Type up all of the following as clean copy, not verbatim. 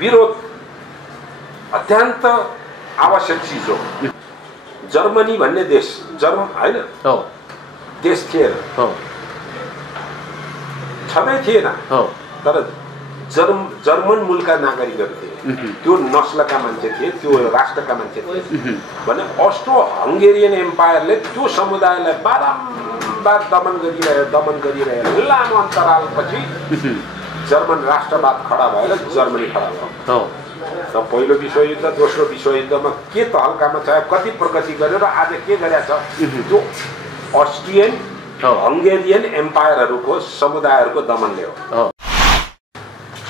विरोध अत्यन्त आवश्यक चीज हो। जर्मनी भन्ने देश हैन देश थिएन, छँदै थिएन, तर जर्मन मूलका नागरिकहरू थिए, त्यो नस्लका मान्छे थिए, त्यो राष्ट्रका मान्छे थिए भने अस्ट्रो हङ्गेरियन एम्पायरले त्यो समुदायलाई बारम्बार दमन गरिरहे लामो अन्तरालपछि जर्मन राष्ट्रवाद खडा भएर जर्मनी खडा भयो। र पहिलो विश्वयुद्ध दोस्रो विश्वयुद्धमा के तहल्कामा छ, कति प्रगति गर्यो र आज के गरेछ, त्यो अस्ट्रियन हङ्गेरियन एम्पायरहरूको समुदायहरूको दमनले हो।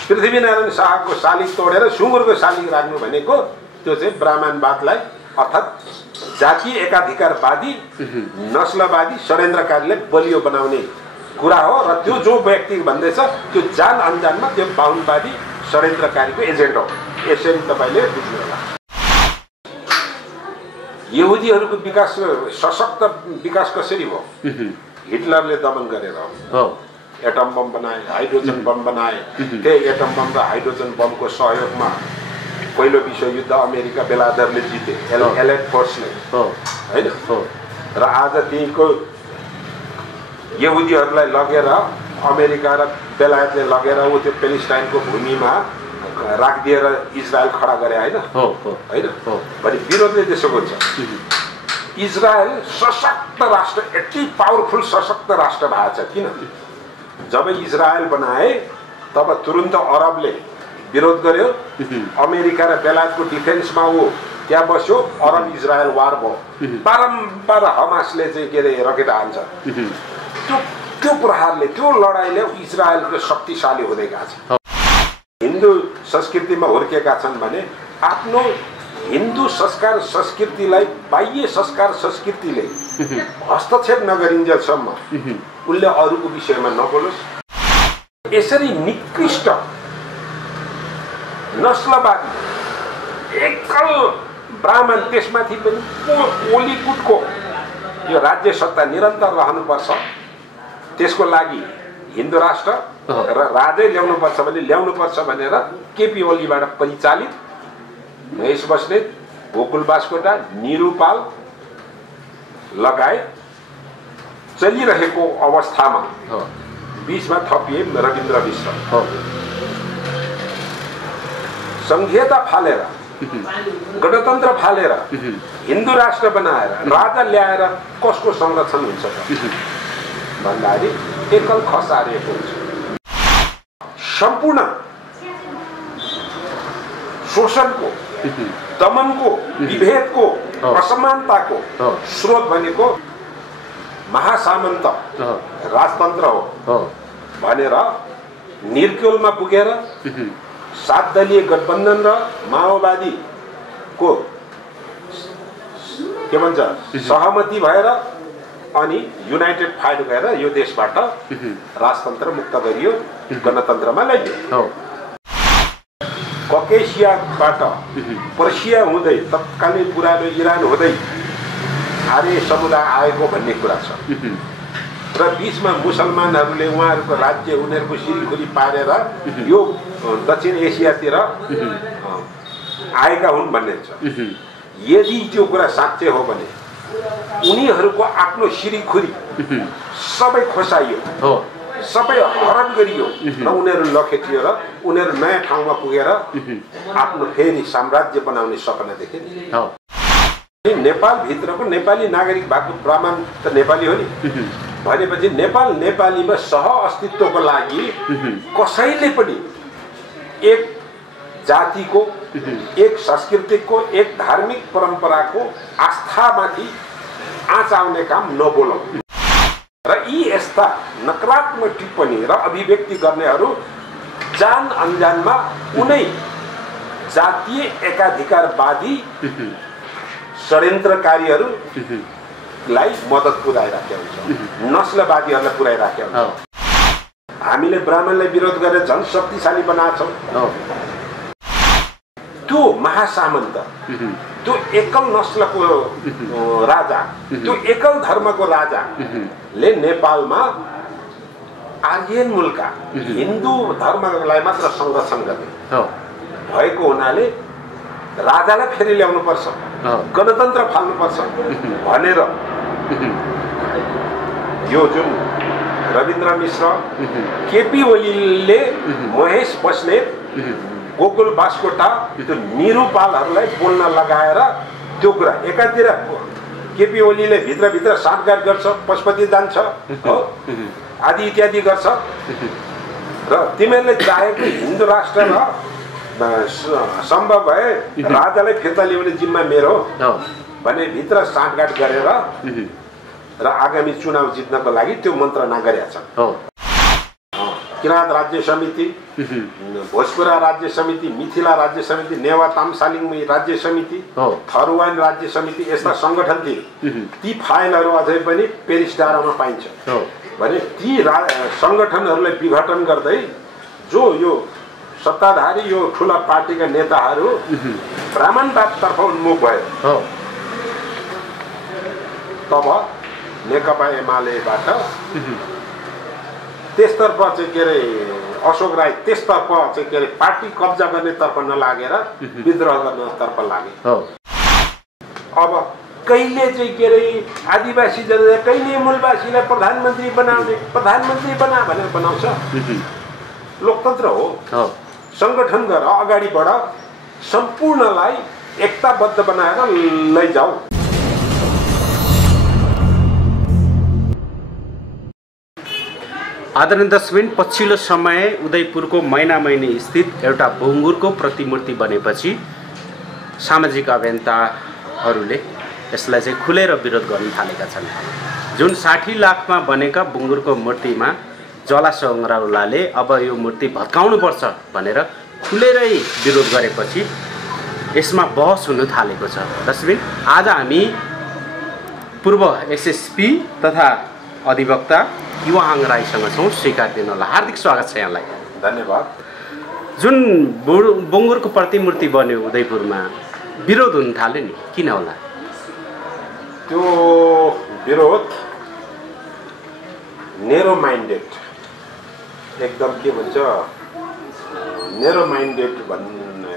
पृथ्वीनारायण शाहको शालिग तोडेर सुँगुरको शालिग राख्नु भनेको त्यो चाहिँ ब्राह्मणवादलाई अर्थात् जातीय एकाधिकारवादी नस्लवादी षड्यन्त्रकारीले बलियो बनाउने कुरा हो। र त्यो जो व्यक्ति भन्दैछ त्यो जान अनजानमा त्यो बाहुनवादी षड्यन्त्रकारीको एजेन्ट हो। यसरी तपाईले बुझ्नु होला। यहुदीहरूको विकास सशक्त विकास कसरी भयो? हिटलरले दमन गरेर हो। एटम बम बनाए, हाइड्रोजन बम बनाए। त्यही एटम बम र हाइड्रोजन बमको सहयोगमा पहिलो विश्वयुद्ध अमेरिका बेलायतले जिते, एलाइड फोर्सले हैन। र आज त्यहीको यहुदीहरूलाई लगेर अमेरिका र बेलायतले लगेर ऊ त्यो पेलेस्टाइनको भूमिमा राखिदिएर इजरायल खडा गरे हैन हैन। भने विरोधले त्यसो छ। इजरायल सशक्त राष्ट्र, यति पावरफुल सशक्त राष्ट्र भएको छ। किन? जब इजरायल बनाए तब तुरुन्त अरबले विरोध गर्यो। अमेरिका र बेलायतको डिफेन्समा ऊ त्यहाँ बस्यो। अरब इजरायल वार भयो। बारम्बार हमासले चाहिँ के अरे रकेट हान्छ। त्यो प्रहारले, त्यो लडाइँले इजरायलको शक्तिशाली हुँदै गएको छ। हिन्दू संस्कृतिमा हुर्केका छन् भने आफ्नो हिन्दू संस्कार संस्कृतिलाई बाह्य संस्कार संस्कृतिले हस्तक्षेप नगरिन्जेलसम्म उनले अरूको विषयमा नबोलोस्। यसरी निकृष्ट नस्लवादी एकल ब्राह्मण, त्यसमाथि पनि ओलीकुटको यो राज्य सत्ता निरन्तर रहनुपर्छ। त्यसको लागि हिन्दू राष्ट्र र राजै ल्याउनुपर्छ भने ल्याउनुपर्छ भनेर केपी ओलीबाट परिचालित महेश बस्नेत, गोकुल बास्कोटा, निरुपाल लगायत चलिरहेको अवस्थामा बीचमा थपिए रविन्द्र विश्व। संघीयता फालेर, गणतन्त्र फालेर, हिन्दू राष्ट्र बनाएर राजा ल्याएर कसको संरक्षण हुन्छ त भन्दाखेरि एकल खसारिएको हुन्छ। सम्पूर्ण शोषणको, दमनको, विभेदको, असमानताको स्रोत भनेको महासामन्त राजतन्त्र हो भनेर निर्क्योलमा पुगेर 7 दलीय गठबन्धन र माओवादीको के भन्छ सहमति भएर अनि युनाइटेड फाइट भएर यो देशबाट राजतन्त्र मुक्त गरियो, गणतन्त्रमा ल्याइयो। ककेसियाबाट पर्सिया हुँदै तत्कालीन पुरानो इरान हुँदै आर्य समुदाय आएको भन्ने कुरा छ। र बीचमा मुसलमानहरूले उहाँहरूको राज्य, उनीहरूको सिरिखुरी पारेर यो दक्षिण एसियातिर आएका हुन् भन्ने छ। यदि त्यो कुरा साँच्चै हो भने उनीहरूको आफ्नो सिरिखुरी सबै खोसाइयो, सबै हरण गरियो र उनीहरू लखेटियो र उनीहरू नयाँ ठाउँमा पुगेर आफ्नो फेरि साम्राज्य बनाउने सपना देखे। नेपाल भित्रको नेपाली नागरिक भएको ब्राह्मण त नेपाली हो नि भनेपछि नेपाल नेपालीमा सह अस्तित्वको लागि कसैले पनि एक जातिको, एक संस्कृतिको, एक धार्मिक परम्पराको आस्थामाथि आँच आउने काम नबोलौँ। र यी यस्ता नकारात्मक टिप्पणी र अभिव्यक्ति गर्नेहरू जान अनजानमा कुनै जातीय एकाधिकारवादी षड्यन्त्रकारीहरूलाई मद्दत पुर्याइराखेको हुन्छ, नस्लवादीहरूलाई पुर्याइराखेको हुन्छ। हामीले ब्राह्मणलाई विरोध गरेर झन् शक्तिशाली बनाएको छौँ। त्यो महासामन्त, त्यो एकल नस्लको राजा, त्यो एकल धर्मको राजाले नेपालमा आर्यन मूलका हिन्दू धर्मलाई मात्र संरक्षण गर्ने भएको हुनाले राजालाई फेरि ल्याउनुपर्छ, गणतन्त्र फाल्नुपर्छ भनेर यो जुन रविन्द्र मिश्र, केपी ओलीले महेश बस्नेत, गोकुल बास्कोटा, त्यो निरुपालहरूलाई बोल्न लगाएर त्यो कुरा एकातिर केपी ओलीले भित्रभित्र साँठगाँठ गर्छ, पशुपति जान्छ हो आदि इत्यादि गर्छ र तिमीहरूले चाहेको हिन्दू राष्ट्र र सम्भव भए राजालाई फिर्ता ल्याउने जिम्मा मेरो भने भित्र साँठगाँठ गरेर र आगामी चुनाव जित्नको लागि त्यो मन्त्रणा गरेका छन्। किराँत राज्य समिति, भोजपुरा राज्य समिति, मिथिला राज्य समिति, नेवा तामसालिङ राज्य समिति, थरुवाइन राज्य समिति, यस्ता सङ्गठन थिए। ती फाइलहरू अझै पनि पेरिस डाँडामा पाइन्छ भने ती सङ्गठनहरूलाई विघटन गर्दै जो यो सत्ताधारी यो ठुला पार्टीका नेताहरू ब्राह्मणवादतर्फ उन्मुख भयो, तब नेकपा एमालेबाट त्यसतर्फ चाहिँ के अरे अशोक राई त्यसतर्फ चाहिँ के अरे पार्टी कब्जा गर्नेतर्फ नलागेर विद्रोह गर्नेतर्फ लागे। अब कहिले चाहिँ के अरे आदिवासी जनता, कहिले मूलवासीलाई प्रधानमन्त्री बनाउने, प्रधानमन्त्री बना भनेर बनाउँछ। लोकतन्त्र हो, सङ्गठन गर, अगाडि बढ, सम्पूर्णलाई एकताबद्ध बनाएर लैजाऊ। आदरणीय दर्शकबिन, पछिल्लो समय उदयपुरको मैनामैनी स्थित एउटा बुङ्गुरको प्रतिमूर्ति बनेपछि सामाजिक अभियन्ताहरूले यसलाई चाहिँ खुलेर विरोध गर्न थालेका छन्। जुन 60 लाखमा बनेका बुङ्गुरको मूर्तिमा जला सङ्ग्रौलाले अब यो मूर्ति भत्काउनुपर्छ भनेर खुलेरै विरोध गरेपछि यसमा बहस हुन थालेको छ। दर्शकबिन, आज हामी पूर्व एसएसपी तथा अधिवक्ता युवाहाङ राईसँग छौँ। स्वीकार दिनुहोला। हार्दिक स्वागत छ यहाँलाई। धन्यवाद। जुन बुङ्गुरको प्रतिमूर्ति बन्यो उदयपुरमा, विरोध हुन थाल्यो नि, किन होला? त्यो विरोध नेरो माइन्डेड, एकदम के भन्छ नेरो माइन्डेड भन्ने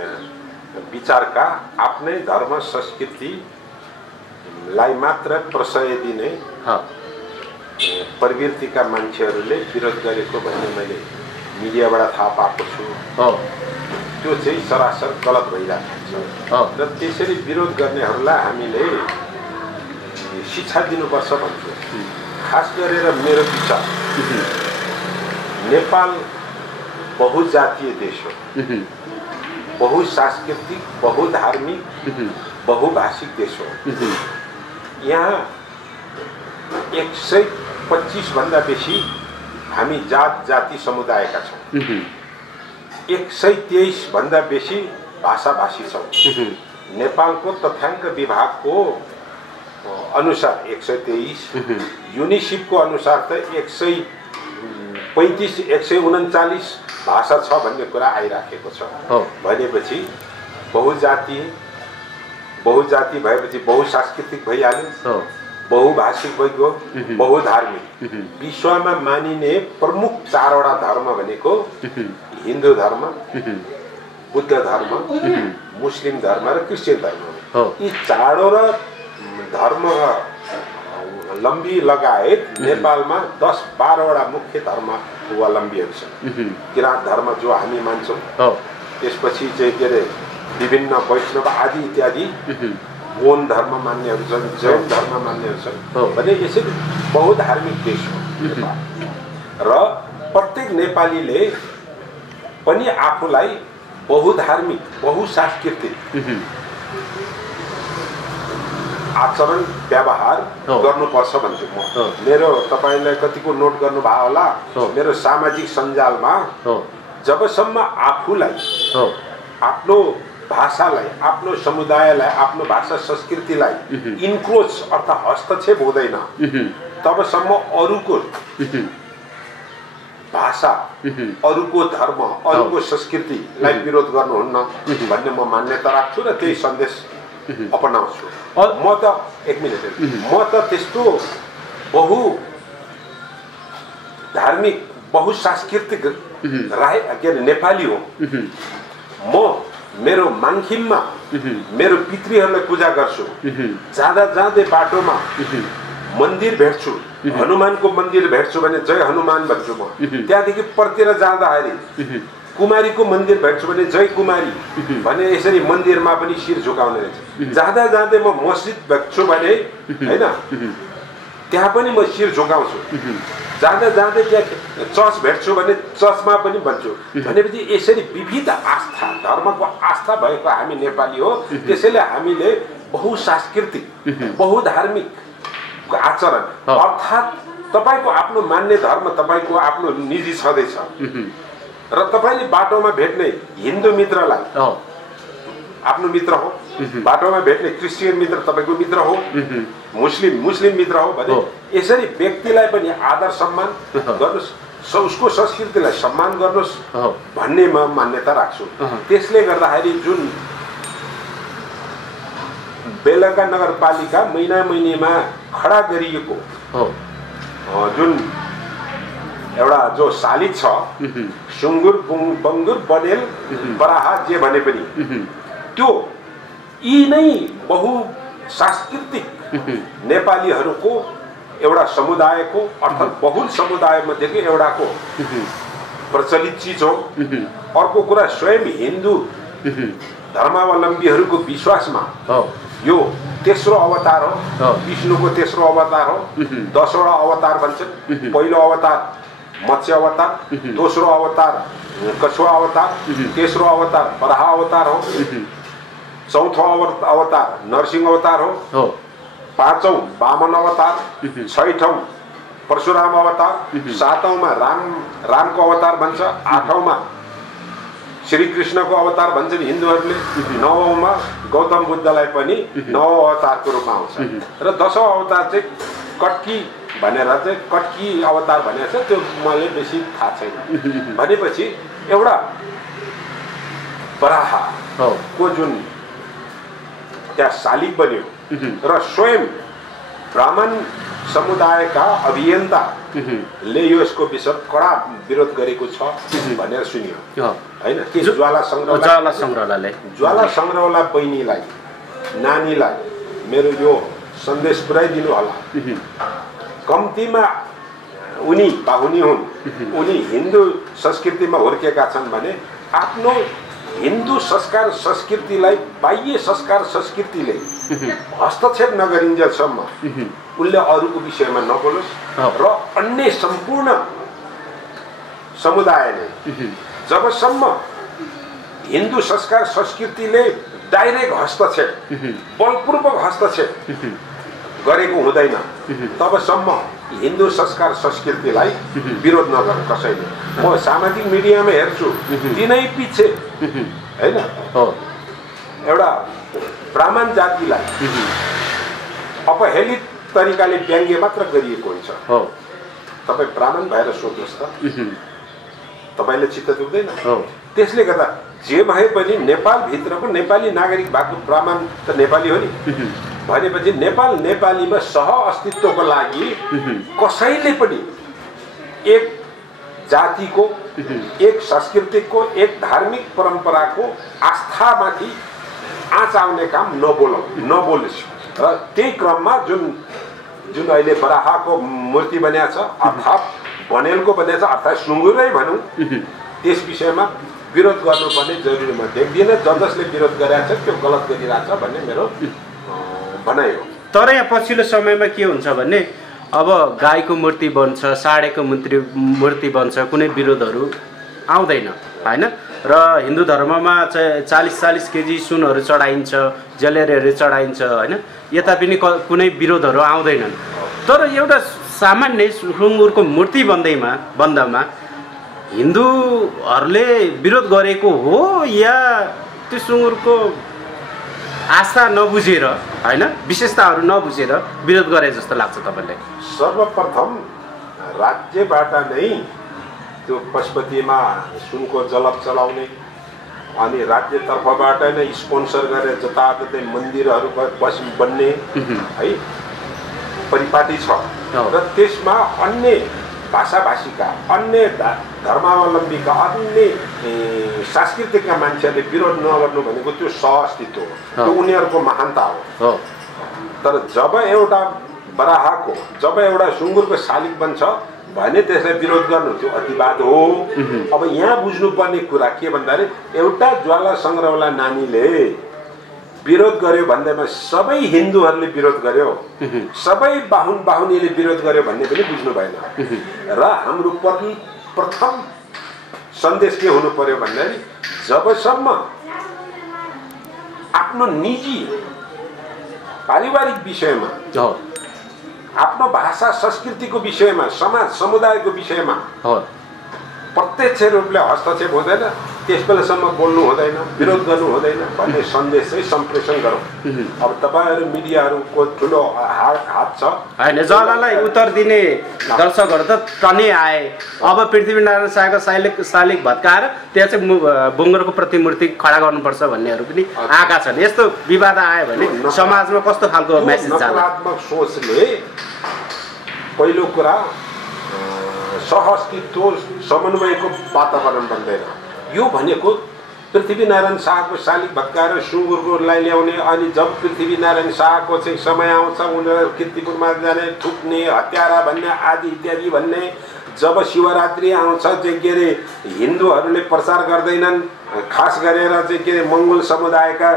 विचारका, आफ्नै धर्म संस्कृतिलाई मात्र प्रशय दिने प्रवृत्तिका मान्छेहरूले विरोध गरेको भन्ने मैले मिडियाबाट थाहा पाएको छु। त्यो चाहिँ सरासर गलत भइरहेको छ र त्यसरी विरोध गर्नेहरूलाई हामीले शिक्षा दिनुपर्छ भन्छु। खास गरेर मेरो विचार, नेपाल बहुजातीय देश हो, बहुसांस्कृतिक, बहुधार्मिक, बहुभाषिक देश हो। यहाँ 125 भन्दा बेसी हामी जात जाति समुदायका छौँ। 123 भन्दा बेसी भाषाभाषी छौँ। नेपालको तथ्याङ्क विभागको अनुसार 123, युनिसेफको अनुसार त 135 139 भाषा छ भन्ने कुरा आइराखेको छ। भनेपछि बहुजाति भएपछि बहुसांस्कृतिक भइहाल्यो, बहुभाषिक भइगयो, बहुधार्मिक। विश्वमा मानिने प्रमुख 4वटा धर्म भनेको हिन्दू धर्म, बुद्ध धर्म, मुस्लिम धर्म र क्रिस्चियन धर्म हो। यी 4वटा धर्मावलम्बी लगायत नेपालमा 10-12वटा मुख्य धर्मावलम्बीहरू छन्। किराँत धर्म जो हामी मान्छौँ, त्यसपछि चाहिँ के अरे विभिन्न वैष्णव आदि इत्यादि मौन धर्म मान्नेहरू छन्, जैन धर्म मान्नेहरू छन्। भने यसरी बहुधार्मिक देश हो नेपाल र प्रत्येक नेपालीले पनि आफूलाई बहुधार्मिक, बहुसांस्कृतिक आचरण व्यवहार गर्नुपर्छ भन्छु म। मेरो तपाईलाई कतिको नोट गर्नुभयो होला, मेरो सामाजिक सञ्जालमा जबसम्म आफूलाई, आफ्नो भाषालाई, आफ्नो समुदायलाई, आफ्नो भाषा संस्कृतिलाई इन्क्रोच अर्थात् हस्तक्षेप हुँदैन, तबसम्म अरूको भाषा, अरूको धर्म, अरूको संस्कृतिलाई विरोध गर्नुहुन्न भन्ने म मान्यता राख्छु र त्यही सन्देश अपनाउँछु। म त एक मिनट, म त त्यस्तो बहुधार्मिक, बहुसांस्कृतिक के अरे नेपाली हो। म मेरो माङखिममा मेरो पितृहरूलाई पूजा गर्छु, जाँदा जाँदै बाटोमा मन्दिर भेट्छु, हनुमानको मन्दिर भेट्छु भने जय हनुमान भन्छु म। त्यहाँदेखि परतिर जाँदाखेरि कुमारीको मन्दिर भेट्छु भने जय कुमारी भने यसरी मन्दिरमा पनि शिर झुकाउने रहेछ। जाँदा जाँदै म मस्जिद भेट्छु भने हैन त्यहाँ पनि म शिर झुकाउँछु। जाँदा जाँदै त्यहाँ चर्च भेट्छु भने चर्चमा पनि भन्छु। भनेपछि यसरी विविध आस्था धर्मको आस्था भएको हामी नेपाली हो। त्यसैले हामीले बहुसांस्कृतिक बहुधार्मिक आचरण अर्थात् तपाईको आफ्नो मान्ने धर्म तपाईको आफ्नो निजी छँदैछ र तपाईले बाटोमा भेट्ने हिन्दू मित्रलाई आफ्नो मित्र हो, बाटोमा भेट्ने क्रिस्चियन मित्र तपाईको मित्र हो, मुस्लिम मित्र हो भने यसरी व्यक्तिलाई पनि आदर सम्मान गर्नुस्, उसको संस्कृतिलाई सम्मान गर्नुस् भन्ने म मान्यता राख्छु। त्यसले गर्दाखेरि जुन बेलगा नगरपालिका महिनामा खडा गरिएको जुन एउटा जो शालिग छ सुँगुर बङ्गुर बनेल बराहा जे भने पनि त्यो यी नै बहुसांस्कृतिक नेपालीहरूको एउटा समुदायको अर्थात् बहुल समुदाय मध्येको एउटाको प्रचलित चिज हो। अर्को कुरा स्वयं हिन्दू धर्मावलम्बीहरूको विश्वासमा यो तेस्रो अवतार हो, विष्णुको तेस्रो अवतार हो। 10वटा अवतार भन्छन्। पहिलो अवतार मत्स्य अवतार, दोस्रो अवतार कछुवा अवतार, तेस्रो अवतार बराह अवतार हो, चौथो अवतार नरसिंह अवतार हो, पाँचौं वामन अवतार, छैठौं परशुराम अवतार, सातौंमा रामको अवतार भन्छ, आठौंमा श्री कृष्णको अवतार भन्छन् हिन्दूहरूले, नवौंमा गौतम बुद्धलाई पनि नवौं अवतारको रूपमा आउँछ र 10औं अवतार चाहिँ कट्की भनेर चाहिँ कट्की अवतार भनेको छ। त्यो मलाई बेसी थाहा छैन। भनेपछि एउटा बराहको जुन त्यहाँ शालिग बन्यो र स्वयं ब्राह्मण समुदायका अभियन्ताले यसको विषय कडा विरोध गरेको छ भनेर सुनियो हैन। के ज्वाला संग्रहवाला बहिनीलाई नानीलाई मेरो यो सन्देश पुर्याइदिनु होला। कम्तीमा उनी बाहुनी हुन्, उनी हिन्दू संस्कृतिमा हुर्केका छन् भने आफ्नो हिन्दू संस्कार संस्कृतिलाई बाह्य संस्कार संस्कृतिले हस्तक्षेप नगरिन्जेलसम्म उनले अरूको विषयमा नबोलोस् र अन्य सम्पूर्ण समुदायले जबसम्म हिन्दू संस्कार संस्कृतिले डाइरेक्ट हस्तक्षेप बलपूर्वक हस्तक्षेप गरेको हुँदैन तबसम्म हिन्दू संस्कार संस्कृतिलाई विरोध नगर्नु कसैले। म सामाजिक मिडियामा हेर्छु दिनै पछि हैन एउटा ब्राह्मण जातिलाई अपहेलित तरिकाले व्यङ्ग्य मात्र गरिएको हुन्छ। तपाई ब्राह्मण भएर सोध्नुहोस् त, तपाईले चित्त दुख्दैन? त्यसले गर्दा जे भए पनि नेपाल भित्रको नेपाली नागरिक भएको ब्राह्मण त नेपाली हो नि। भनेपछि नेपाल नेपालीमा सह अस्तित्वको लागि कसैले पनि एक जातिको, एक संस्कृतिको, एक धार्मिक परम्पराको आस्थामाथि आँच आउने काम नबोलोस्। र त्यही क्रममा जुन अहिले बराहको मूर्ति बनेको छ अर्थात् बनेलको बनेको छ अर्थात् सुँगुरै भनौँ, त्यस विषयमा विरोध गर्नुपर्ने जरुरी म देख्दिनँ। जसले विरोध गरिरहेको छ त्यो गलत गरिरहेछ भन्ने मेरो भनाइ हो। तर यहाँ पछिल्लो समयमा के हुन्छ भने अब गाईको मूर्ति बन्छ, साँढेको मूर्ति बन्छ, कुनै विरोधहरू आउँदैन हैन। र हिन्दू धर्ममा चाहिँ 40-40 केजी सुनहरू चढाइन्छ, जलेरीहरू चढाइन्छ हैन। यता पनि कुनै विरोधहरू आउँदैनन्। तर एउटा सामान्य सुँगुरको मूर्ति बन्दामा हिन्दूहरूले विरोध गरेको हो या त्यो सुँगुरको आस्था नबुझेर हैन, विशेषताहरू नबुझेर विरोध गरे जस्तो लाग्छ तपाईलाई? सर्वप्रथम राज्यबाट नै त्यो पशुपतिमा सुनको जलप चलाउने अनि राज्यतर्फबाट नै स्पोन्सर गरेर जताततै मन्दिरहरू बन्ने है परिपाटी छ। र त्यसमा अन्य भाषाभाषीका अन्य धर्मावलम्बीका अन्य सांस्कृतिकका मान्छेहरूले विरोध नगर्नु भनेको त्यो सहअस्तित्व हो, त्यो उनीहरूको महानता हो। तर जब एउटा बराहको, जब एउटा सुँगुरको शालिग बन्छ भने त्यसलाई विरोध गर्नु त्यो अतिवाद हो। अब यहाँ बुझ्नुपर्ने कुरा के भन्दाखेरि एउटा ज्वाला सङ्ग्रहवाला नानीले विरोध गर्यो भन्दैमा सबै हिन्दूहरूले विरोध गर्यो, सबै बाहुनीले विरोध गर्यो भन्ने पनि बुझ्नु भएन। र हाम्रो प्रथम सन्देश के हुनु पर्यो भन्दाखेरि जबसम्म आफ्नो निजी पारिवारिक विषयमा, आफ्नो भाषा संस्कृतिको विषयमा, समाज समुदायको विषयमा प्रत्यक्ष रूपले हस्तक्षेप हुँदैन त्यसबेलासम्म बोल्नु हुँदैन, विरोध गर्नु हुँदैन भन्ने सन्देश चाहिँ सम्प्रेषण गरौँ। अब तपाईँहरू मिडियाहरूको ठुलो हात छ होइन। ज्वालालाई उत्तर दिने दर्शकहरू त टनै आए। अब पृथ्वीनारायण शाहको शालिग भत्काएर त्यहाँ चाहिँ बुङ्गुरको प्रतिमूर्ति खडा गर्नुपर्छ भन्नेहरू पनि आएका छन्। यस्तो विवाद आयो भने समाजमा कस्तो खालको मेसेज जान्छ? नकारात्मक सोचले पहिलो कुरा सहअस्तित्व समन्वयको वातावरण बन्दैन। यो भनेको पृथ्वीनारायण शाहको शालिग भत्काएर सुँगुरकोलाई ल्याउने, अनि जब पृथ्वीनारायण शाहको चाहिँ समय आउँछ उनीहरू कीर्तिपुरमा जाने, थुक्ने, हत्यारा भन्ने आदि इत्यादि भन्ने, जब शिवरात्रि आउँछ चाहिँ के अरे हिन्दूहरूले प्रचार गर्दैनन्, खास गरेर चाहिँ के अरे मङ्गोल समुदायका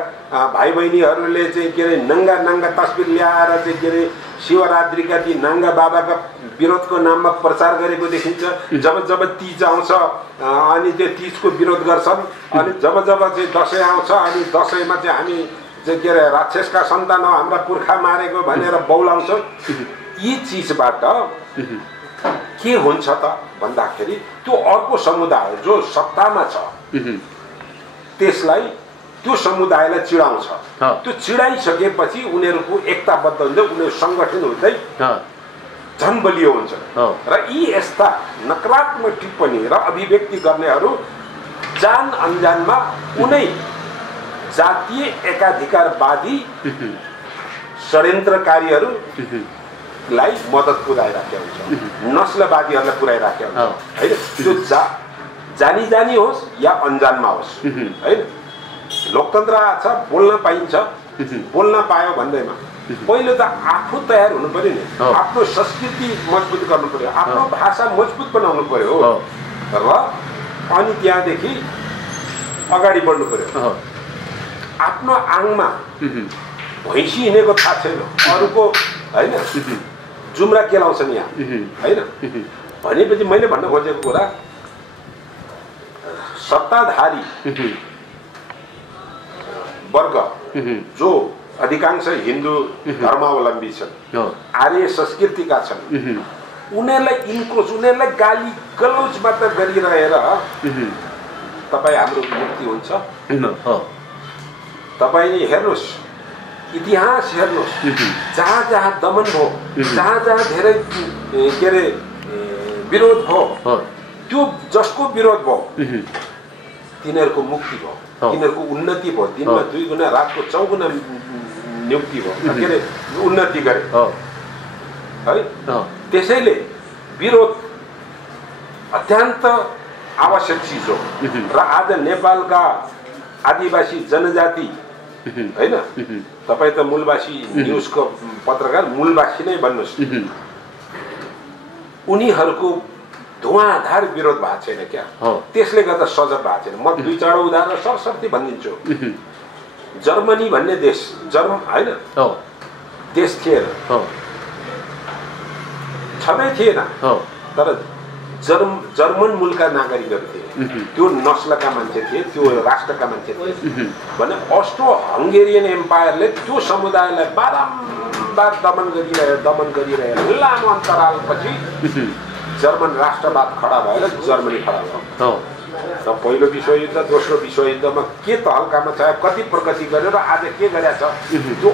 भाइ बहिनीहरूले चाहिँ के अरे नङ्गा नङ्गा तस्बिर ल्याएर चाहिँ के अरे शिवरात्रिका ती नाङ्गा बाबाका विरोधको नाममा प्रचार गरेको देखिन्छ। जब जब तीज आउँछ अनि त्यो तीजको विरोध गर्छन्, अनि जब जब चाहिँ दसैँ आउँछ अनि दसैँमा चाहिँ हामी चाहिँ के अरे राक्षसका सन्तान हो, हाम्रा पुर्खा मारेको भनेर बौलाउँछ। यी चिजबाट के हुन्छ त भन्दाखेरि त्यो अर्को समुदाय जो सत्तामा छ त्यसलाई, त्यो समुदायलाई चिडाउँछ। त्यो चिडाइसकेपछि उनीहरूको एकताबद्ध हुँदै उनीहरू सङ्गठन हुँदै झन् बलियो हुन्छ। र यी यस्ता नकारात्मक टिप्पणी र अभिव्यक्ति गर्नेहरू जान अनजानमा कुनै जातीय एकाधिकारवादी षड्यन्त्रकारीहरूलाई मद्दत पुर्याइराखेको हुन्छ, नस्लवादीहरूलाई पुर्याइराखेको हुन्छ होइन। त्यो जानी जानी होस् या अनजानमा होस् होइन। लोकतन्त्र छ, बोल्न पाइन्छ, बोल्न पायो भन्दैमा पहिलो त आफू तयार हुनु पर्यो नि, आफ्नो संस्कृति मजबुत गर्नु पर्यो, आफ्नो भाषा मजबुत बनाउनु पर्यो र अनि त्यहाँदेखि अगाडि बढ्नु पर्यो। आफ्नो आङमा भैँसी हिँडेको थाहा छैन, अरूको होइन जुम्रा केलाउँछन् यहाँ होइन। भनेपछि मैले भन्न खोजेको कुरा सत्ताधारी वर्ग जो अधिकांश हिन्दू धर्मावलम्बी छन्, आर्य संस्कृतिका छन्, उनीहरूलाई इन्क्रोच, उनीहरूलाई गाली गलौज मात्र गरिरहेर तपाईँ हाम्रो मुक्ति हुन्छ? तपाईँ हेर्नुहोस्, इतिहास हेर्नुहोस्, जहाँ जहाँ दमन भयो, जहाँ जहाँ धेरै के अरे विरोध भयो, त्यो जसको विरोध भयो तिनीहरूको मुक्ति भयो, तिनीहरूको उन्नति भयो, दिनमा 2 गुणा रातको 4 गुणा नियुक्ति भयो, के अरे उन्नति गरे है। त्यसैले विरोध अत्यन्त आवश्यक चिज हो। र आज नेपालका आदिवासी जनजाति होइन, तपाईँ त मूलवासी न्युजको पत्रकार, मूलवासी नै भन्नुहोस्, उनीहरूको धुवाधार विरोध भएको छैन क्या, त्यसले गर्दा सजग भएको छैन। म 2-4 उदाहरण सरसर्ती भनिदिन्छु। जर्मनी भन्ने देश, होइन देश थिएन, छँदै थिएन, तर जर्मन मूलका नागरिकहरू थिए, त्यो नस्लका मान्छे थिए, त्यो राष्ट्रका मान्छे थिए भने अस्ट्रो हङ्गेरियन एम्पायरले त्यो समुदायलाई बारम्बार दमन गरिरहे लामो अन्तरालपछि जर्मन राष्ट्रवाद खडा भएर जर्मनी खडा भयो। र पहिलो विश्वयुद्ध, दोस्रो विश्वयुद्धमा के तहल्कामा छ, कति प्रगति गर्यो र आज के गरेछ, त्यो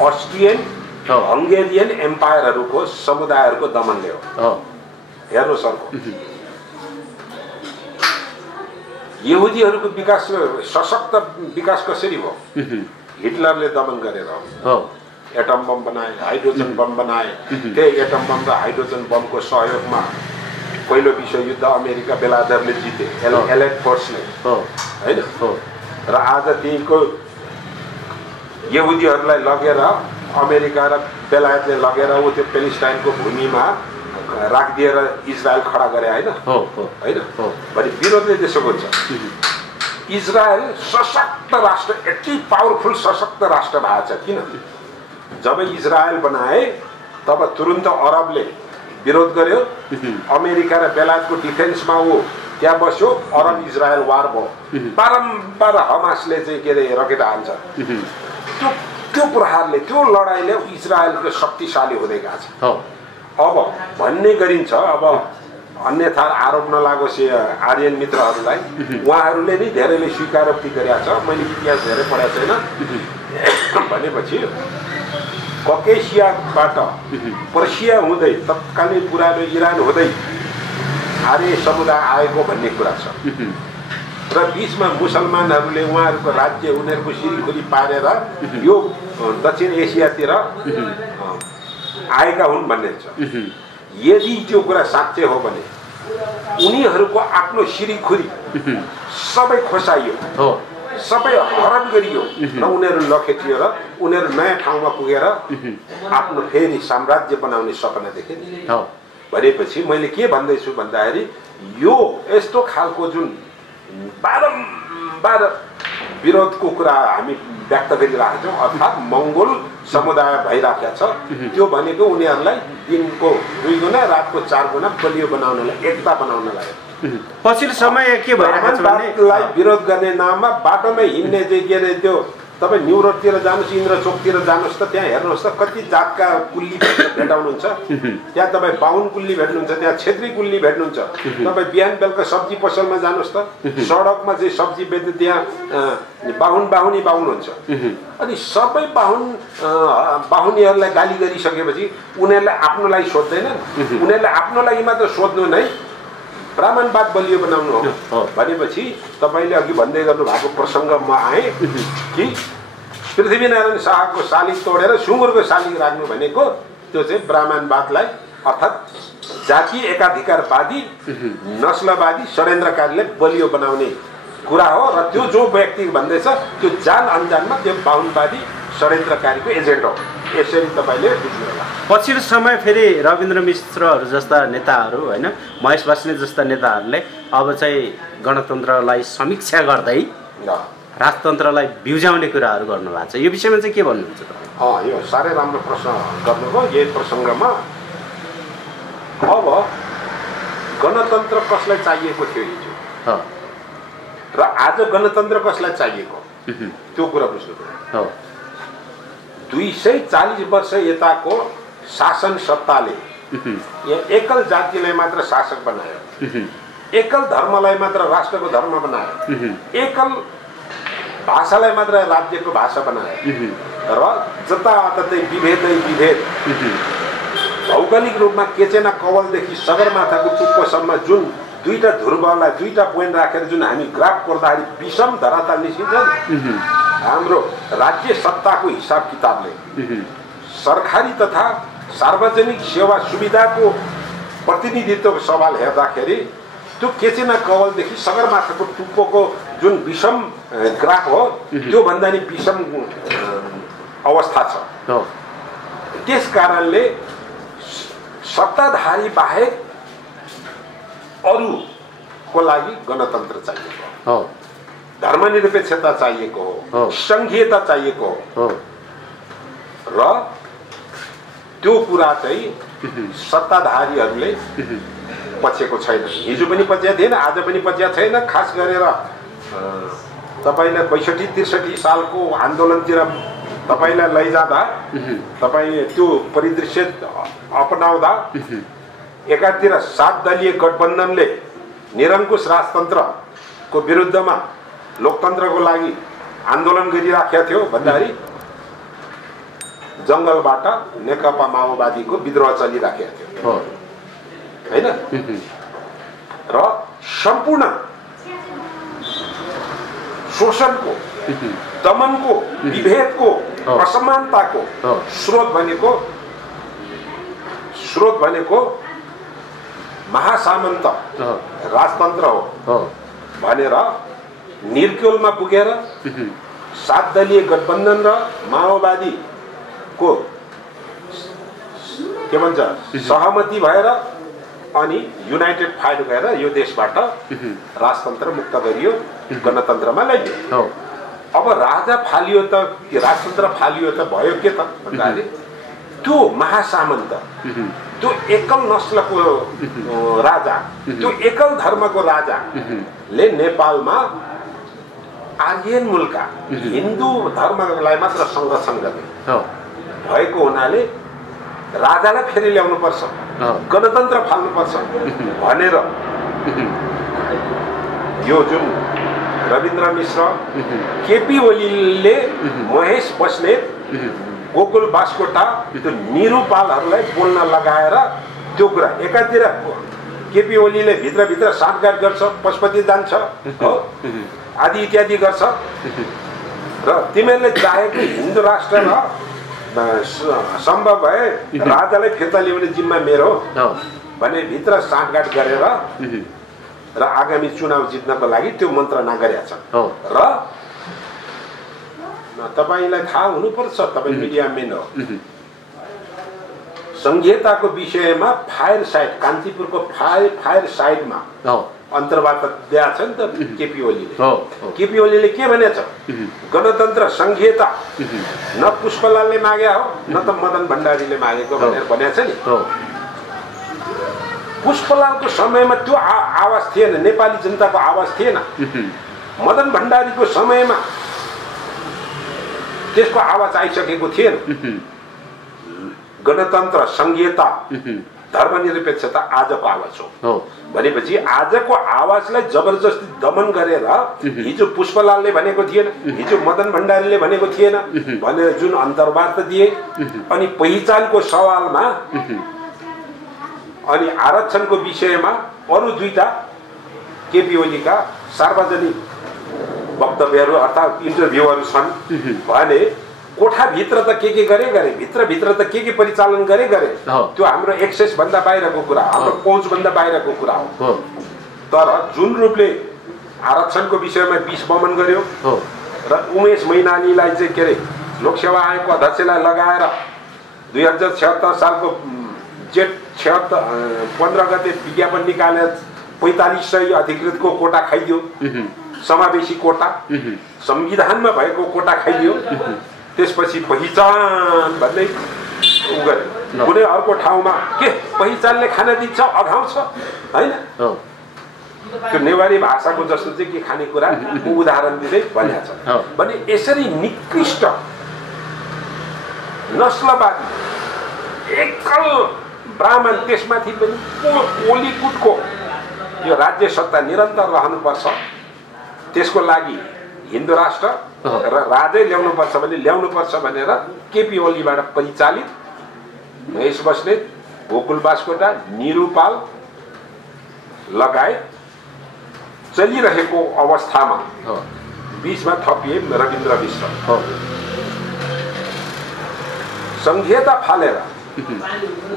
अस्ट्रियन हङ्गेरियन एम्पायरहरूको समुदायहरूको दमनले हो। हेर्नुहोस् अर्को, यहुदीहरूको विकास, सशक्त विकास कसरी भयो? हिटलरले दमन गरेर एटम बम बनाए, हाइड्रोजन बम बनाए, त्यही एटम बम र हाइड्रोजन बमको सहयोगमा पहिलो विश्वयुद्ध अमेरिका बेलायतले जिते एलाइड फोर्सले हैन र आज तिनको यहुदीहरूलाई लगेर अमेरिका र बेलायतले लगेर ऊ त्यो पेलेस्टाइनको भूमिमा राखिदिएर इजरायल खडा गरे हैन भने विरोधले त्यसो छ। इजरायल सशक्त राष्ट्र, यति पावरफुल सशक्त राष्ट्र भएको छ। किन जब इजरायल बनाए तब तुरुन्त अरबले विरोध गर्यो, अमेरिका र बेलायतको डिफेन्समा ऊ त्यहाँ बस्यो, अरब इजरायल वार भयो। बारम्बार हमासले चाहिँ के अरे रकेट हान्छ। त्यो प्रहारले त्यो लडाइँले इजरायलको शक्तिशाली हुँदै गएको छ। अब भन्ने गरिन्छ, अब अन्यथा आरोप नलागोस् आर्यन मित्रहरूलाई, उहाँहरूले नै धेरैले स्वीकारोक्ति गरेका छ। मैले इतिहास धेरै पढाएको छैन। भनेपछि ककेसियाबाट पर्सिया हुँदै तत्कालीन पुरानो इरान हुँदै आर्य समुदाय आएको भन्ने कुरा छ र बिचमा मुसलमानहरूले उहाँहरूको राज्य उनीहरूको सिरिखुरी पारेर यो दक्षिण एसियातिर आएका हुन् भन्ने छ। यदि त्यो कुरा साँच्चै हो भने उनीहरूको आफ्नो सिरिखुरी सबै खोसाइयो, सबै हरण गरियो र उनीहरू लखेटियो र उनीहरू नयाँ ठाउँमा पुगेर आफ्नो फेरि साम्राज्य बनाउने सपना देखे। भनेपछि मैले के भन्दैछु भन्दाखेरि यो यस्तो खालको जुन बारम्बार विरोधको कुरा हामी व्यक्त गरिरहेका छौँ, अर्थात् मङ्गोल समुदाय भइराखेको छ। त्यो भनेको उनीहरूलाई दिनको 2 गुणा रातको 4 गुणा बलियो बनाउनलाई, एकता बनाउनलाई। पछिल्लो समय के भइरहेको छ भने विरोध गर्ने नाममा बाटोमै हिँड्ने चाहिँ के अरे त्यो तपाईँ न्यु रोडतिर जानुहोस्, इन्द्र चोकतिर जानुहोस् त, त्यहाँ हेर्नुहोस् त कति जातका कुल्ली भेटाउनुहुन्छ। त्यहाँ तपाईँ बाहुन कुल्ली भेट्नुहुन्छ, त्यहाँ छेत्री कुल्ली भेट्नुहुन्छ। तपाईँ बिहान बेलुका सब्जी पसलमा जानुहोस् त, सडकमा चाहिँ सब्जी बेच्दै त्यहाँ बाहुनी हुन्छ। अनि सबै बाहुनीहरूलाई गाली गरिसकेपछि उनीहरूले आफ्नो लागि सोध्दैनन्, उनीहरूले आफ्नो लागि मात्र सोध्नु नै ब्राह्मणवाद बलियो बनाउनु हो। भनेपछि तपाईँले अघि भन्दै गर्नु भएको प्रसङ्ग म आएँ कि पृथ्वीनारायण शाहको शालिग तोडेर सुँगुरको शालिग राख्नु भनेको त्यो चाहिँ ब्राह्मणवादलाई अर्थात् जातीय एकाधिकारवादी नस्लवादी षड्यन्त्रकारीले बलियो बनाउने कुरा हो। र त्यो जो व्यक्ति भन्दैछ त्यो जान अन्जानमा त्यो बाहुनवादी षड्यन्त्रकारीको एजेन्ट हो। यसरी तपाईँले बुझ्नु होला। पछिल्लो समय फेरि रविन्द्र मिश्रहरू जस्ता नेताहरू होइन, महेश बस्नेत जस्ता नेताहरूले अब चाहिँ गणतन्त्रलाई समीक्षा गर्दै राजतन्त्रलाई बिउजाउने कुराहरू गर्नुभएको छ। यो विषयमा चाहिँ के भन्नुहुन्छ तपाईँ? यो साह्रै राम्रो प्रश्न गर्नुभयो। यही प्रसङ्गमा अब गणतन्त्र कसलाई चाहिएको थियो हिजो र आज गणतन्त्र कसलाई चाहिएको त्यो कुरा बुझ्नु पर्यो। 240 वर्ष यताको शासन सत्ताले एकल जातिलाई मात्र शासक बनायो, एकल धर्मलाई मात्र राष्ट्रको धर्म बनायो, एकल भाषालाई मात्र राज्यको भाषा बनायो र जताततै विभेद भौगोलिक रूपमा केचेना कवलदेखि सगरमाथाको टुप्पोसम्म जुन 2टा ध्रुवलाई 2टा पोइन्ट राखेर जुन हामी ग्राफ कोर्दाखेरि विषम धरातल निस्किन्छ। हाम्रो राज्य सत्ताको हिसाब किताबले सरकारी तथा सार्वजनिक सेवा सुविधाको प्रतिनिधित्वको सवाल हेर्दाखेरि त्यो केचेना कवलदेखि सगरमाथाको टुप्पोको जुन विषम ग्राफ हो त्योभन्दा नि विषम अवस्था छ। त्यस कारणले सत्ताधारी बाहेक अरूको लागि गणतन्त्र चाहिएको हो, धर्मनिरपेक्षता चाहिएको हो, सङ्घीयता चाहिएको हो र त्यो कुरा चाहिँ सत्ताधारीहरूले पछेको छैन। हिजो पनि पछ्या थिएन, आज पनि पछ्या छैन। खास गरेर तपाईँलाई 62-63 सालको आन्दोलनतिर तपाईँलाई लैजाँदा तपाईँ त्यो परिदृश्य अपनाउँदा एकातिर 7 दलीय गठबन्धनले निरङ्कुश राजतन्त्रको विरुद्धमा लोकतन्त्रको लागि आन्दोलन गरिराखेको थियो भन्दाखेरि जङ्गलबाट नेकपा माओवादीको विद्रोह चलिराखेको थियो हैन। र सम्पूर्ण शोषणको, दमनको, विभेदको, असमानताको स्रोत भनेको महासामन्त राजतन्त्र हो भनेर निर्क्युलमा पुगेर 7 दलीय गठबन्धन र माओवादीको के भन्छ सहमति भएर अनि युनाइटेड फाइट भएर यो देशबाट राजतन्त्र मुक्त गरियो, गणतन्त्रमा ल्याइयो। अब राजा फालियो त राजतन्त्र फालियो त भयो के त भन्दाखेरि त्यो महासामन्त, त्यो एकल नस्लको राजा, त्यो एकल धर्मको राजाले नेपालमा आर्यन मूलका हिन्दू धर्मलाई मात्र संरक्षण गर्ने भएको हुनाले राजालाई फेरि ल्याउनु पर्छ, गणतन्त्र फाल्नुपर्छ भनेर यो जुन रविन्द्र मिश्र, केपी ओलीले महेश बस्नेत, गोकुल बास्कोटा, त्यो निरुपालहरूलाई बोल्न लगाएर त्यो कुरा एकातिर केपी ओलीले भित्रभित्र साँठगाँठ गर्छ, पशुपति जान्छ हो आदि इत्यादि गर्छ र तिमीहरूले चाहेको हिन्दू राष्ट्र र सम्भव भए राजालाई फिर्ता ल्याउने जिम्मा मेरो भने भित्र साँठगाँठ गरेर र आगामी चुनाव जित्नको लागि त्यो मन्त्रणा गरेका छन्। र तपाईलाई थाहा हुनुपर्छ, तपाईँ मिडिया मेन हो, संहिताको विषयमा फायर साइट, कान्तिपुरको फायर साइटमा अन्तर्वार्ता दिएको छ नि त केपी ओलीले। केपी ओलीले के भनेछ? गणतन्त्र संहिता न पुष्पलालले मागे हो न त मदन भण्डारीले मागेको भनेर भनेछ नि। पुष्पलालको समयमा त्यो आवाज थिएन, नेपाली जनताको आवाज थिएन। मदन भण्डारीको समयमा त्यसको आवाज आइसकेको थिएन। गणतन्त्र संहिता धर्मनिरपेक्षता आजको आवाज हो भनेपछि आजको आवाजलाई जबरजस्ती दमन गरेर हिजो पुष्पलालले भनेको थिएन, हिजो मदन भण्डारीले भनेको थिएन भनेर जुन अन्तर्वार्ता दिए अनि पहिचानको सवालमा अनि आरक्षणको विषयमा अरू दुईटा केपी ओलीका सार्वजनिक वक्तव्यहरू अर्थात् इन्टरभ्यूहरू छन् भने कोठाभित्र त के गरे भित्रभित्र त के परिचालन गरे त्यो हाम्रो एक्सेस भन्दा बाहिरको कुरा, हाम्रो पहुँच भन्दा बाहिरको कुरा हो। तर जुन रूपले आरक्षणको विषयमा विष बमन गर्यो र उमेश मैनालीलाई चाहिँ के अरे लोकसेवा आयोगको अध्यक्षलाई लगाएर 2076 सालको जेठ 15 गते विज्ञापन निकालेर 4500 अधिकृतको कोटा खाइदियो, समावेशी कोटा, संविधानमा भएको कोटा खाइदियो। त्यसपछि पहिचान भन्दै गरे। कुनै अर्को ठाउँमा के पहिचानले खाना दिन्छ, अघाउँछ हैन, त्यो नेवारी भाषाको जस्तो चाहिँ के खानेकुरा उदाहरण दिँदै भनेको छ भने यसरी निकृष्ट नस्लवादी एकल ब्राह्मण, त्यसमाथि पनि ओलीकुटको यो राज्य सत्ता निरन्तर रहनुपर्छ, त्यसको लागि हिन्दू राष्ट्र र राजै ल्याउनुपर्छ भने ल्याउनुपर्छ भनेर केपी ओलीबाट परिचालित महेश बस्नेत, गोकुल बास्कोटा, निरुपाल लगायत चलिरहेको अवस्थामा बीचमा थपिए रविन्द्र मिश्र। संहिता फालेर,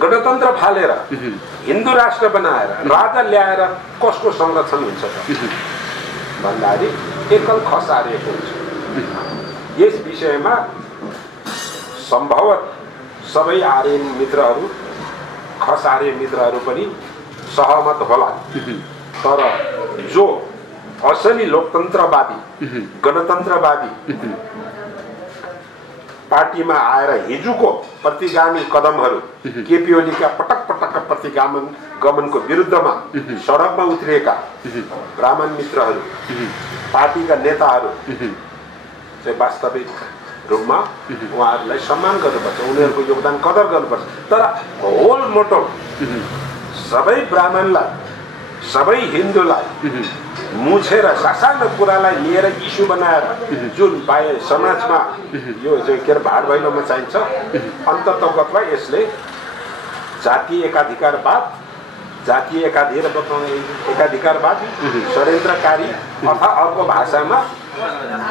गणतन्त्र फालेर, हिन्दू राष्ट्र बनाएर राजा ल्याएर कसको संरक्षण हुन्छ त भन्दाखेरि एकल खसारिएको हुन्छ। यस विषयमा सम्भवत सबै आर्यन मित्रहरू, खसारे मित्रहरू पनि सहमत होला। तर जो असली लोकतन्त्रवादी, गणतन्त्रवादी पार्टीमा आएर हिजोको प्रतिगामी कदमहरू, केपी ओलीका पटक पटक प्रतिगमनको विरुद्धमा सडकमा उत्रिएका ब्राह्मण मित्रहरू, पार्टीका नेताहरू चाहिँ वास्तविक रूपमा उहाँहरूलाई सम्मान गर्नुपर्छ, उनीहरूको योगदान कदर गर्नुपर्छ। तर होल मोटो सबै ब्राह्मणलाई, सबै हिन्दूलाई मुछेर सासानो कुरालाई लिएर इस्यु बनाएर जुन पाए समाजमा यो चाहिँ के भाड भैलो मचाइन्छ, अन्ततोगतमा यसले जातीय एकाधिकारवाद, जातीय एकाधिकारवाद, षड्यन्त्रकारी अथवा अर्को भाषामा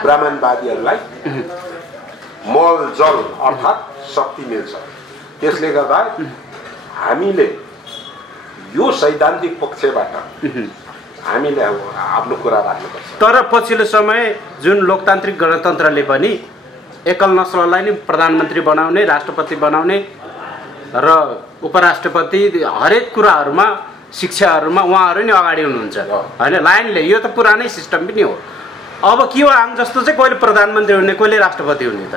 ब्राह्मणवादीहरूलाई मल जल अर्थात् शक्ति मिल्छ। त्यसले गर्दा हामीले यो सैद्धान्तिक पक्षबाट हामीले आफ्नो कुरा राख्नुपर्छ। तर पछिल्लो समय जुन लोकतान्त्रिक गणतन्त्रले पनि एकल नस्ललाई नै प्रधानमन्त्री बनाउने, राष्ट्रपति बनाउने र उपराष्ट्रपति हरेक कुराहरूमा शिक्षाहरूमा उहाँहरू नै अगाडि हुनुहुन्छ होइन, लाइनले। यो त पुरानै सिस्टम पनि हो। अब केवाङ जस्तो चाहिँ कहिले प्रधानमन्त्री हुने, कहिले राष्ट्रपति हुने त?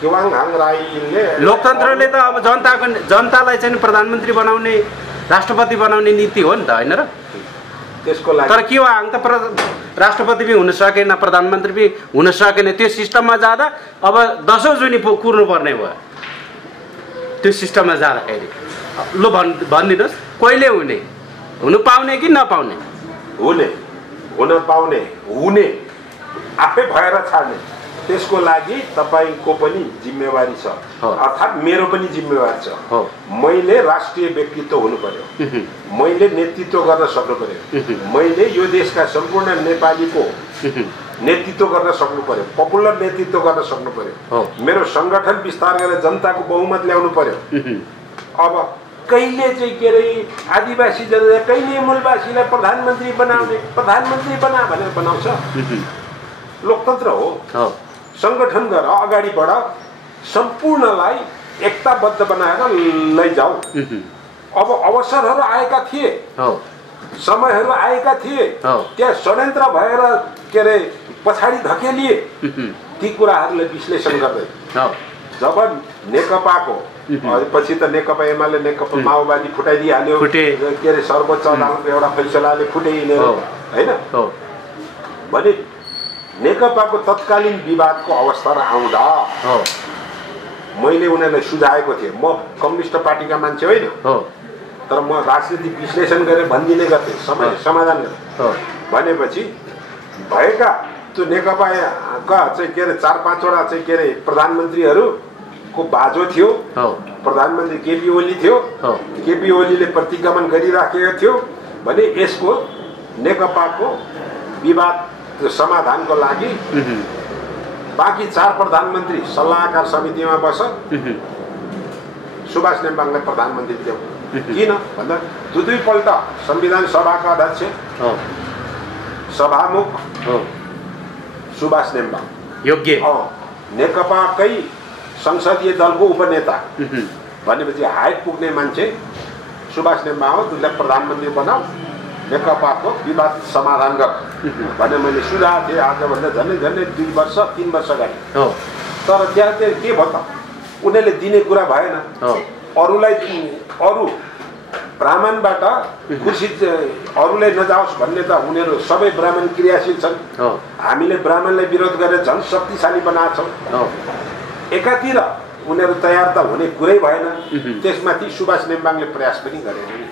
केवाङ हाङ राईले लोकतन्त्रले त अब जनतालाई चाहिँ प्रधानमन्त्री बनाउने, राष्ट्रपति बनाउने नीति हो नि त, होइन र? त्यसको लागि तर केवाङ त राष्ट्रपति पनि हुन सकेन, प्रधानमन्त्री पनि हुन सकेन। त्यो सिस्टममा जाँदा अब 10औं जुनी कुर्नुपर्ने भयो त्यो सिस्टममा जाँदाखेरि। लु भनिदिनुहोस्, कहिले हुने, हुनु पाउने कि नपाउने? हुने, हुन पाउने, हुने, आफै भएर छाड्ने। त्यसको लागि तपाईँको पनि जिम्मेवारी छ, अर्थात् मेरो पनि जिम्मेवारी छ। मैले राष्ट्रिय व्यक्तित्व हुनु पर्यो, मैले नेतृत्व गर्न सक्नु पर्यो, मैले यो देशका सम्पूर्ण नेपालीको नेतृत्व गर्न सक्नु पर्यो, पपुलर नेतृत्व गर्न सक्नु पर्यो, मेरो सङ्गठन विस्तार गरेर जनताको बहुमत ल्याउनु पर्यो। अब कहिले चाहिँ के अरे आदिवासी जनता, कहिले मूलवासीलाई प्रधानमन्त्री बनाउने, प्रधानमन्त्री बना भनेर बनाउँछ? लोकतन्त्र हो, सङ्गठन गर, अगाडि बढ, सम्पूर्णलाई एकताबद्ध बनाएर लैजाऊ। अब अवसरहरू आएका थिए, समयहरू आएका थिए, त्यहाँ षड्यन्त्र भएर के अरे पछाडि धकेलिए। ती कुराहरूलाई विश्लेषण गर्दै जब नेकपाको पछि त नेकपा एमाले नेकपा माओवादी फुटाइदिइहाल्यो, के अरे सर्वोच्च अदालतको एउटा फैसलाले फुटाइने होइन भने नेकपाको तत्कालीन विवादको अवस्थामा आउँदा मैले उनीहरूलाई सुझाएको थिएँ। म कम्युनिस्ट पार्टीका मान्छे होइन, तर म राजनीतिक विश्लेषण गरेर भनिदिने गर्थेँ, समाधान गरेँ। भनेपछि भएका त्यो नेकपाका चाहिँ के अरे 4-5वटा चाहिँ के अरे प्रधानमन्त्रीहरूको बाजो थियो। प्रधानमन्त्री केपी ओली थियो, केपी ओलीले प्रतिगमन गरिराखेको थियो भने यसको नेकपाको विवाद समाधानको लागि बाँकी 4 प्रधानमन्त्री सल्लाहकार समितिमा बस, सुभाष नेम्बाङलाई प्रधानमन्त्री देऊ। किन भन्दा दुईपल्ट संविधान सभाका अध्यक्ष, सभामुख सुभाष नेम्बाङ योग्य, नेकपाकै संसदीय दलको उपनेता भनेपछि हाइट पुग्ने मान्छे सुभाष नेम्बाङ हो। उसलाई प्रधानमन्त्री बनाऊ, नेकपाको विवाद समाधान गर भनेर मैले सुझाव थिएँ आजभन्दा झन्डै 2 वर्ष 3 वर्ष अगाडि। तर त्यहाँ के भयो त, उनीहरूले दिने कुरा भएन। अरूलाई अरू ब्राह्मणबाट खुसी अरूलाई नजाओस् भन्ने त उनीहरू सबै ब्राह्मण क्रियाशील छन्। हामीले ब्राह्मणलाई विरोध गरेर झन् शक्तिशाली बनाएको छौँ। एकातिर उनीहरू तयार त हुने कुरै भएन, त्यसमाथि सुभाष नेम्बाङले प्रयास पनि गरेन नि।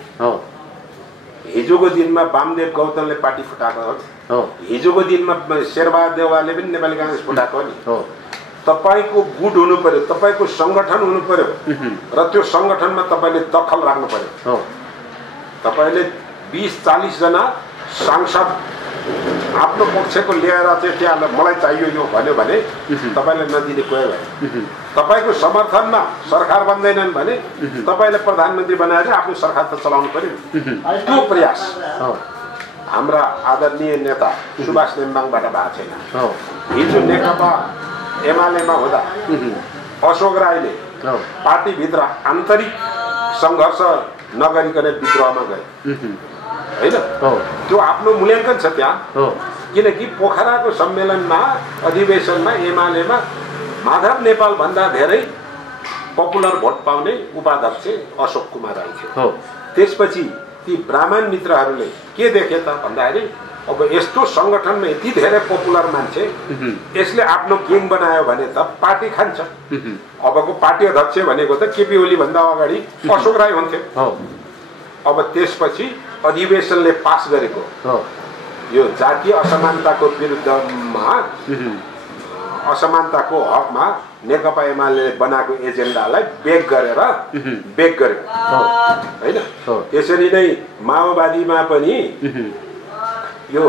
हिजोको दिनमा वामदेव गौतमले पार्टी फुटाएको हो, हिजोको दिनमा शेरबहादुर देउवाले पनि नेपाली काङ्ग्रेस फुटाएको हो नि। तपाईको गुट हुनु पर्यो, तपाईको सङ्गठन हुनु पर्यो र त्यो सङ्गठनमा तपाईले दखल राख्नु पर्यो। तपाईले 20-40 जना सांसद आफ्नो पक्षको लिएर चाहिँ त्यहाँ मलाई चाहियो यो भन्यो भने तपाईले नदिने कोही भएन। तपाईको समर्थनमा सरकार बन्दैनन् भने तपाईले प्रधानमन्त्री बनाएर आफ्नो सरकार त चलाउनु पर्यो। त्यो प्रयास हाम्रा आदरणीय नेता सुभाष नेम्बाङबाट भएको छैन। हिजो नेकपा एमालेमा हुँदा अशोक राईले पार्टीभित्र आन्तरिक सङ्घर्ष नगरिकन विद्रोहमा गए होइन। त्यो आफ्नो मूल्याङ्कन छ त्यहाँ, किनकि पोखराको सम्मेलनमा अधिवेशनमा एमालेमा माधव नेपाल भन्दा धेरै पपुलर भोट पाउने उपाध्यक्ष अशोक कुमार राई थियो। त्यसपछि ती ब्राह्मण मित्रहरूले के देखे त भन्दाखेरि अब यस्तो सङ्गठनमा यति धेरै पपुलर मान्छे यसले आफ्नो गेङ बनायो भने त पार्टी खान्छ। अबको पार्टी अध्यक्ष भनेको त केपी ओली भन्दा अगाडि अशोक राई हुन्थ्यो। अब त्यसपछि अधिवेशनले पास गरेको यो जातीय असमानताको विरुद्धमा असमानताको हकमा नेकपा एमाले बनाएको एजेन्डालाई बेग गरेको होइन। त्यसरी नै माओवादीमा पनि यो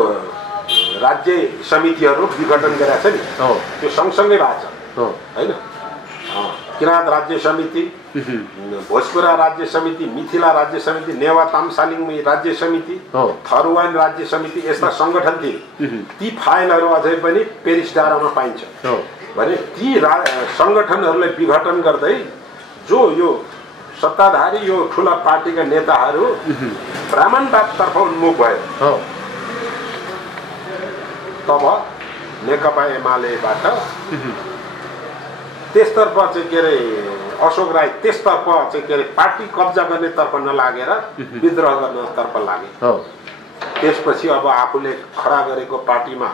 राज्य समितिहरू विघटन गरेको छ नि, त्यो सँगसँगै भएको छ होइन। किराँत राज्य समिति, भोजपुरा राज्य समिति, मिथिला राज्य समिति, नेवा तामसालिङ राज्य समिति, थरुवान राज्य समिति, यस्ता सङ्गठन थिए। ती फाइलहरू अझै पनि पेरिस डाँडामा पाइन्छ भने ती सङ्गठनहरूलाई विघटन गर्दै जो यो सत्ताधारी यो ठुला पार्टीका नेताहरू ब्राह्मणवादतर्फ उन्मुख भयो। तब नेकपा एमालेबाट त्यसतर्फ चाहिँ के अरे अशोक राई त्यसतर्फ चाहिँ के अरे पार्टी कब्जा गर्ने तर्फ नलागेर विद्रोह गर्नतर्फ लागे। त्यसपछि अब आफूले खडा गरेको पार्टीमा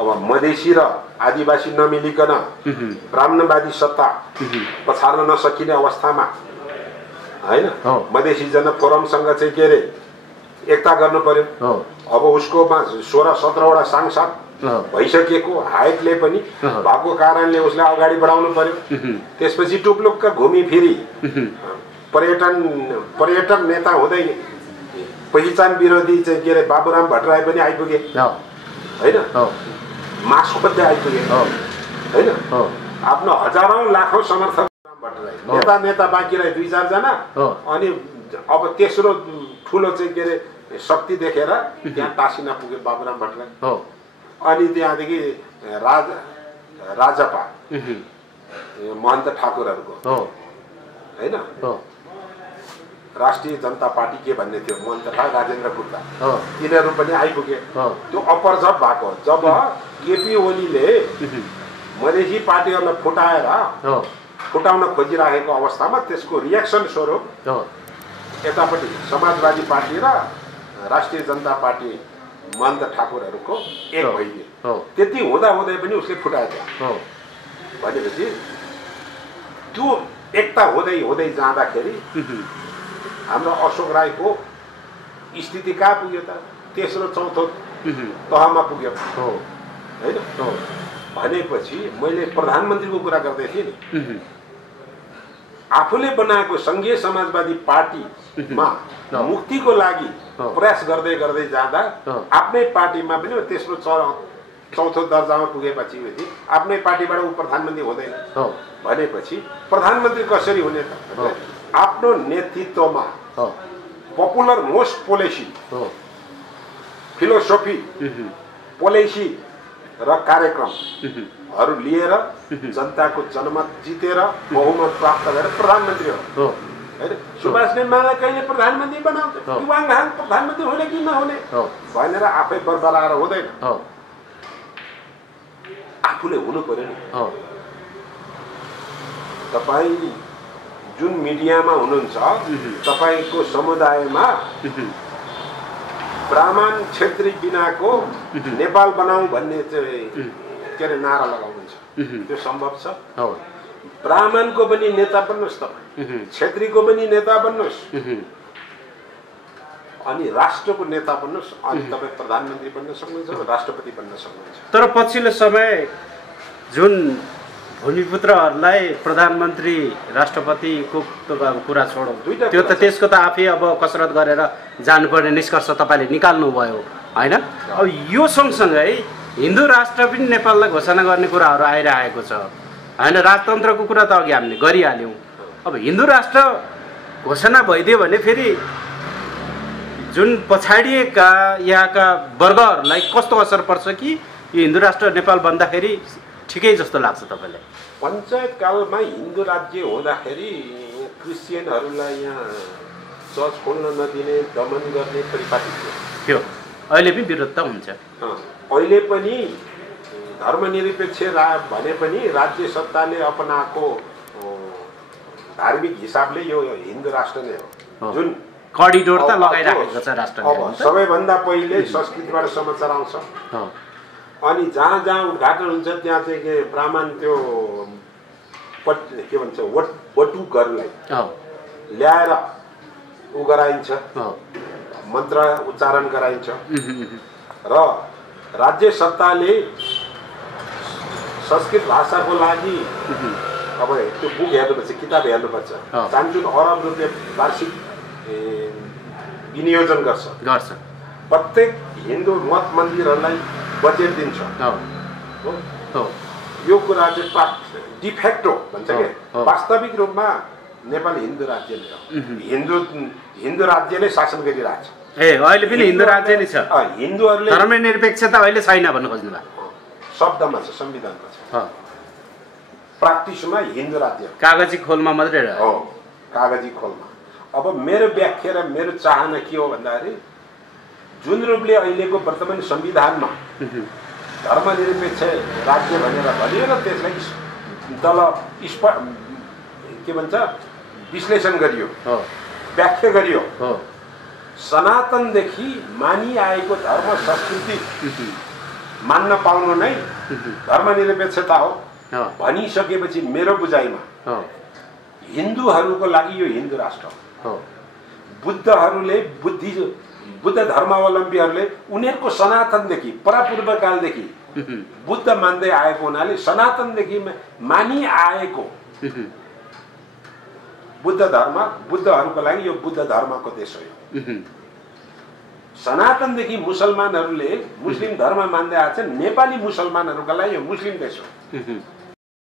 अब मधेसी र आदिवासी नमिलिकन ब्राह्मणवादी सत्ता पछार्न नसकिने अवस्थामा हैन मधेसी जनफोरमसँग चाहिँ के अरे एकता गर्नु पर्यो। अब उसकोमा 16-17 वटा सांसद भइसकेको हाइटले पनि भएको कारणले उसलाई अगाडि बढाउनु पर्यो। त्यसपछि टुप्लुक्क घुमी फिरी पर्यटक नेता हुँदै पहिचान विरोधी चाहिँ के अरे बाबुराम भट्टराई पनि आइपुगे हैन, मास खोज्दै आइपुगे हैन। आफ्नो हजारौं लाखौं समर्थक भट्टराई नेता बाँकी रहे 2-4 जना। अनि अब तेस्रो ठुलो चाहिँ के अरे शक्ति देखेर त्यहाँ टासिना पुगे बाबुराम भट्टराई। अनि त्यहाँदेखि राजपा महन्त ठाकुरहरूको हैन, राष्ट्रिय जनता पार्टी के भन्ने थियो महन्त ठाकुर, राजेन्द्र गुप्ता, यिनीहरू पनि आइपुगे। त्यो अपर्जप भएको जब केपी ओलीले मधेसी पार्टीहरूलाई फुटाउन खोजिरहेको अवस्थामा त्यसको रियाक्सन स्वरूप यतापट्टि समाजवादी पार्टी र राष्ट्रिय जनता पार्टी महन्त ठाकुरहरूको एक भइदियो। त्यति हुँदै पनि उसले फुटाएको भनेपछि त्यो एकता हुँदै जाँदाखेरि हाम्रो अशोक राईको स्थिति कहाँ पुग्यो त? तेस्रो चौथो तहमा पुग्यो हैन। भनेपछि मैले प्रधानमन्त्रीको कुरा गर्दै थिएँ नि, आफूले बनाएको संघीय समाजवादी पार्टीमा मुक्तिको लागि प्रयास गर्दै जाँदा आफ्नै पार्टीमा पनि तेस्रो चौथो दर्जामा पुगेपछि आफ्नै पार्टीबाट ऊ प्रधानमन्त्री हुँदैन भनेपछि प्रधानमन्त्री कसरी हुने त? आफ्नो नेतृत्वमा popular most policy philosophy policy र कार्यक्रमहरू लिएर जनताको जनमत जितेर बहुमत प्राप्त गरेर प्रधानमन्त्री हो हैन। सुभाष नेमालाई कहिले प्रधानमन्त्री बनाउँछ? युवाङ खान प्रधानमन्त्री हुने कि नहुने भनेर आफै बरबराएर हुँदैन, आफूले हुनु पर्यो नि। तपाईँ जुन मिडियामा हुनुहुन्छ तपाईको समुदायमा ब्राह्मण क्षेत्री बिनाको नेपाल बनाऊ भन्ने चाहिँ के अरे नारा लगाउनुहुन्छ, त्यो सम्भव छ? ब्राह्मणको पनि नेता बन्नुहोस् तपाईँ, क्षेत्रीको पनि नेता बन्नुहोस्, अनि राष्ट्रको नेता बन्नुहोस्, अनि तपाईँ प्रधानमन्त्री बन्न सक्नुहुन्छ, राष्ट्रपति बन्न सक्नुहुन्छ। तर पछिल्लो समय जुन भूमिपुत्रहरूलाई प्रधानमन्त्री राष्ट्रपतिको कुरा छोडौँ, त्यो त त्यसको त आफै अब कसरत गरेर जानुपर्ने निष्कर्ष तपाईँले निकाल्नुभयो होइन। अब यो सँगसँगै हिन्दू राष्ट्र पनि नेपाललाई घोषणा गर्ने कुराहरू आइरहेको छ होइन। राजतन्त्रको कुरा त अघि हामीले गरिहाल्यौँ। अब हिन्दू राष्ट्र घोषणा भइदियो भने फेरि जुन पछाडिएका यहाँका वर्गहरूलाई कस्तो असर पर्छ कि यो हिन्दू राष्ट्र नेपाल बन्दाखेरि ठिकै जस्तो लाग्छ तपाईँलाई? पञ्चायत कालमा हिन्दू राज्य हुँदाखेरि क्रिस्चियनहरूलाई यहाँ चर्च खोल्न नदिने, दमन गर्ने परिपाटी थियो। अहिले पनि विरोध त हुन्छ। अहिले पनि धर्मनिरपेक्ष भने पनि राज्य सत्ताले अपनाएको धार्मिक हिसाबले यो हिन्दू राष्ट्र नै हो जुन करिडोर त लगाइराखेको छ राष्ट्रले। अब सबैभन्दा पहिले संस्कृतबाट समाचार आउँछ, अनि जहाँ जहाँ उद्घाटन हुन्छ त्यहाँ चाहिँ के ब्राह्मण त्यो के भन्छ वटुकहरूलाई ल्याएर उ गराइन्छ, मन्त्र उच्चारण गराइन्छ र राज्य सत्ताले संस्कृत भाषाको लागि अब त्यो बुक हेर्नुपर्छ, किताब हेर्नुपर्छ, चान्चुन अरब रुपियाँ वार्षिक विनियोजन गर्छ। प्रत्येक हिन्दू मठ मन्दिरहरूलाई बजेट दिन्छ। यो कुरा चाहिँ डिफेक्टो भन्छ के, वास्तविक रूपमा नेपाली हिन्दू राज्यले हो। हिन्दू राज्यले शासन गरिरहेछ। अहिले पनि हिन्दू राज्य नै छ। हिन्दूहरूले धर्मनिरपेक्षता अहिले छैन भन्नु खोज्नु भएको? शब्दमा छ, संविधानमा छ, प्र्याक्टिसमा हिन्दू राज्य कागजी खोलमा मात्रै हो, कागजी खोलमा। अब मेरो व्याख्या र मेरो चाहना के हो भन्दाखेरि जुन रूपले अहिलेको वर्तमान संविधानमा धर्मनिरपेक्ष राज्य भनेर भनियो र त्यसलाई तल के भन्छ विश्लेषण गरियो, व्याख्या गरियो। सनातनदेखि मानिआएको धर्म संस्कृति मान्न पाउनु नै धर्मनिरपेक्षता हो भनिसकेपछि मेरो बुझाइमा हिन्दूहरूको लागि यो हिन्दू राष्ट्र हो। बुद्धहरूले बुद्ध धर्मावलम्बीहरूले उनीहरूको सनातनदेखि परापूर्वकालदेखि बुद्ध मान्दै आएको हुनाले सनातनदेखि मानिआएको बुद्ध धर्म बुद्धहरूको लागि यो बुद्ध धर्मको देश हो। सनातनदेखि मुसलमानहरूले मुस्लिम धर्म मान्दै आएको छ, नेपाली मुसलमानहरूका लागि यो मुस्लिम देश हो।